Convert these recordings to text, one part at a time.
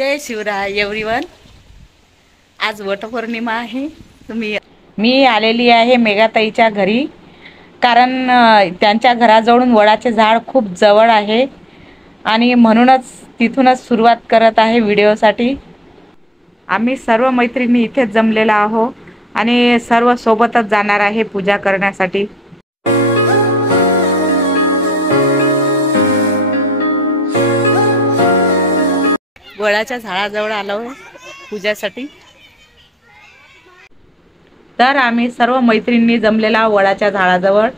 जय Shivray everyone. आज वटपौर्णिमा आहे। मी आलेली आहे मेघाताईच्या घरी, कारण त्यांच्या घराजवळून वडाचे झाड खूप जवळ आहे आणि म्हणूनच तिथूनच सुरुवात करत आहे व्हिडिओसाठी। आम्ही सर्व मैत्रिणी इथेच जमलेला आहोत आणि सर्व सोबतच जाणार आहे पूजा करण्यासाठी। वडाच्या झाडाजवळ आलो पूजासाठी। तर आम्ही सर्व मैत्रिणी जमलेला वडाच्या झाडाजवळ।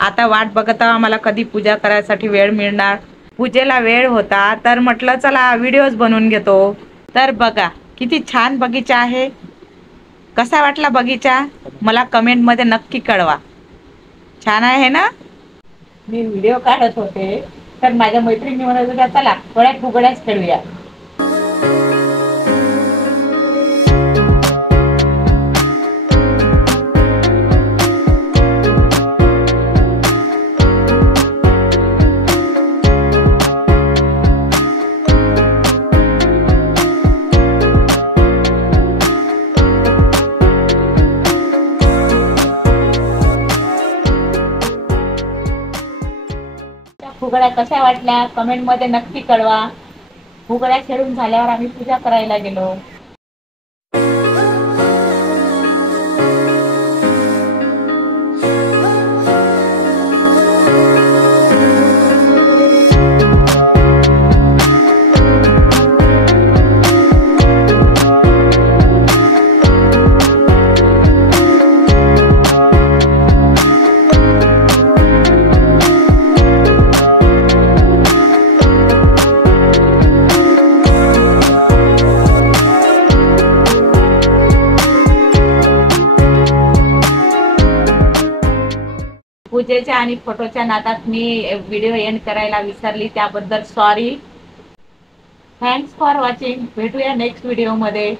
आता वाट बघत आम्हाला कधी पूजा करायसाठी वेळ मिळणार। पूजेला वेळ होता तर म्हटलं चला व्हिडिओज बनवून घेतो। तर बघा किती छान बगीचा आहे। कसा वाटला बगीचा मला कमेंट मध्ये नक्की कळवा। छान आहे ना। मी व्हिडिओ काढत होते तर माझ्या मैत्रिणी म्हणत होत्या चला वड्यात फुगड्याच खेळूया। फुगड्या कशा वाटल्या कमेंट मध्ये नक्की कळवा। फुगड्या खेळून झाल्यावर आम्ही पूजा करायला गेलो। पूजेच्या आणि फोटोच्या नादात मी व्हिडिओ एंड करायला विसरली, त्याबद्दल सॉरी। Thanks for watching. भेटूया नेक्स्ट व्हिडिओ मध्ये।